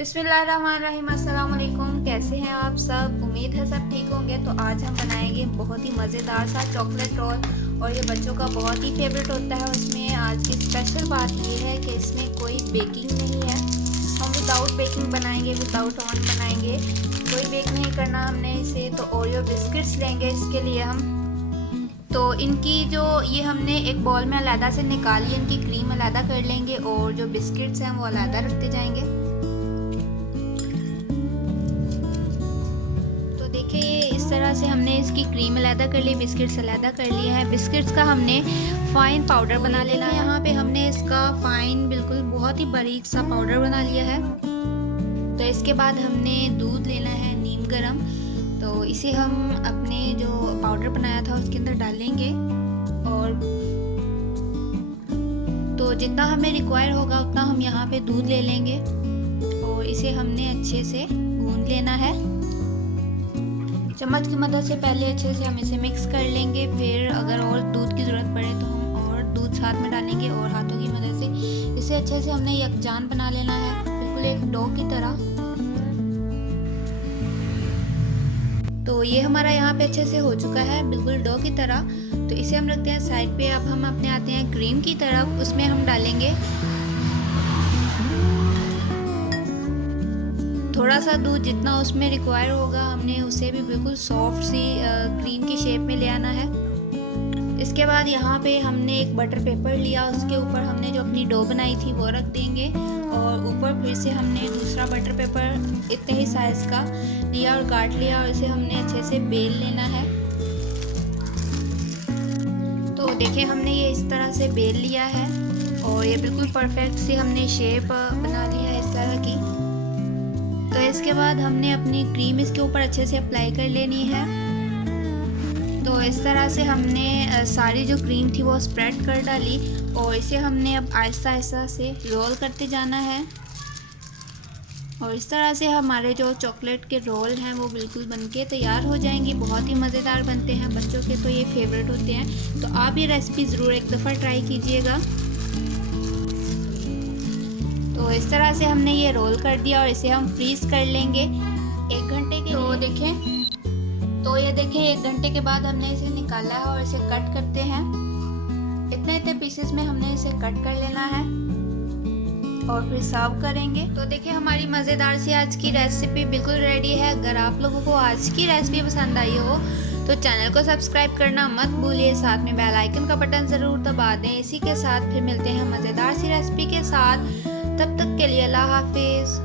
बिस्मिल्लाहिर्रहमानिर्रहीम। अस्सलाम वालेकुम। कैसे हैं आप सब? उम्मीद है सब ठीक होंगे। तो आज हम बनाएंगे बहुत ही मज़ेदार सा चॉकलेट रोल और ये बच्चों का बहुत ही फेवरेट होता है। उसमें आज की स्पेशल बात ये है कि इसमें कोई बेकिंग नहीं है। हम विदाउट बेकिंग बनाएंगे, विदाउट ओवन बनाएंगे। कोई बेक नहीं करना हमने इसे। तो ओरियो बिस्किट्स लेंगे इसके लिए हम। तो इनकी जो ये हमने एक बॉल में अलहदा से निकाली, इनकी क्रीम अलहदा कर लेंगे और जो बिस्किट्स हैं वो अलहदा रखते जाएंगे। तो देखिए ये इस तरह से हमने इसकी क्रीम अलहदा कर ली, बिस्किट्स अलहदा कर लिए हैं। बिस्किट्स का हमने फ़ाइन पाउडर बना लेना है। यहाँ पे हमने इसका फ़ाइन बिल्कुल बहुत ही बारीक सा पाउडर बना लिया है। तो इसके बाद हमने दूध लेना है नीम गरम। तो इसे हम अपने जो पाउडर बनाया था उसके अंदर डालेंगे और तो जितना हमें रिक्वायर होगा उतना हम यहाँ पे दूध ले लेंगे और इसे हमने अच्छे से गूंद लेना है। चम्मच की मदद से पहले अच्छे से हम इसे मिक्स कर लेंगे। फिर अगर और दूध की ज़रूरत पड़े तो हम और दूध साथ में डालेंगे और हाथों की मदद से इसे अच्छे से हमने यकजान बना लेना है, बिल्कुल एक डो की तरह। तो ये हमारा यहाँ पे अच्छे से हो चुका है, बिल्कुल डो की तरह। तो इसे हम रखते हैं साइड पे। अब हम अपने आते हैं क्रीम की तरफ। उसमें हम डालेंगे थोड़ा सा दूध, जितना उसमें रिक्वायर होगा हमने उसे भी बिल्कुल सॉफ्ट सी क्रीम की शेप में ले आना है। इसके बाद यहाँ पे हमने एक बटर पेपर लिया, उसके ऊपर हमने जो अपनी डो बनाई थी वो रख देंगे और ऊपर फिर से हमने दूसरा बटर पेपर इतने ही साइज़ का लिया और काट लिया और इसे हमने अच्छे से बेल लेना है। तो देखिए हमने ये इस तरह से बेल लिया है और ये बिल्कुल परफेक्ट सी हमने शेप बना ली है इस तरह की। तो इसके बाद हमने अपनी क्रीम इसके ऊपर अच्छे से अप्लाई कर लेनी है। तो इस तरह से हमने सारी जो क्रीम थी वो स्प्रेड कर डाली और इसे हमने अब आहिस्ता आहिस्ता से रोल करते जाना है। और इस तरह से हमारे जो चॉकलेट के रोल हैं वो बिल्कुल बनके तैयार हो जाएंगे। बहुत ही मज़ेदार बनते हैं, बच्चों के तो ये फेवरेट होते हैं। तो आप ये रेसिपी ज़रूर एक दफ़ा ट्राई कीजिएगा। तो इस तरह से हमने ये रोल कर दिया और इसे हम फ्रीज़ कर लेंगे 1 घंटे के। तो ये देखें 1 घंटे के बाद हमने इसे निकाला है और इसे कट करते हैं। इतने इतने पीसेस में हमने इसे कट कर लेना है और फिर सर्व करेंगे। तो देखिए हमारी मज़ेदार सी आज की रेसिपी बिल्कुल रेडी है। अगर आप लोगों को आज की रेसिपी पसंद आई हो तो चैनल को सब्सक्राइब करना मत भूलिए, साथ में बेल आइकन का बटन ज़रूर दबा दें। इसी के साथ फिर मिलते हैं मज़ेदार सी रेसिपी के साथ। तब तक के लिए अल्लाह हाफिज़।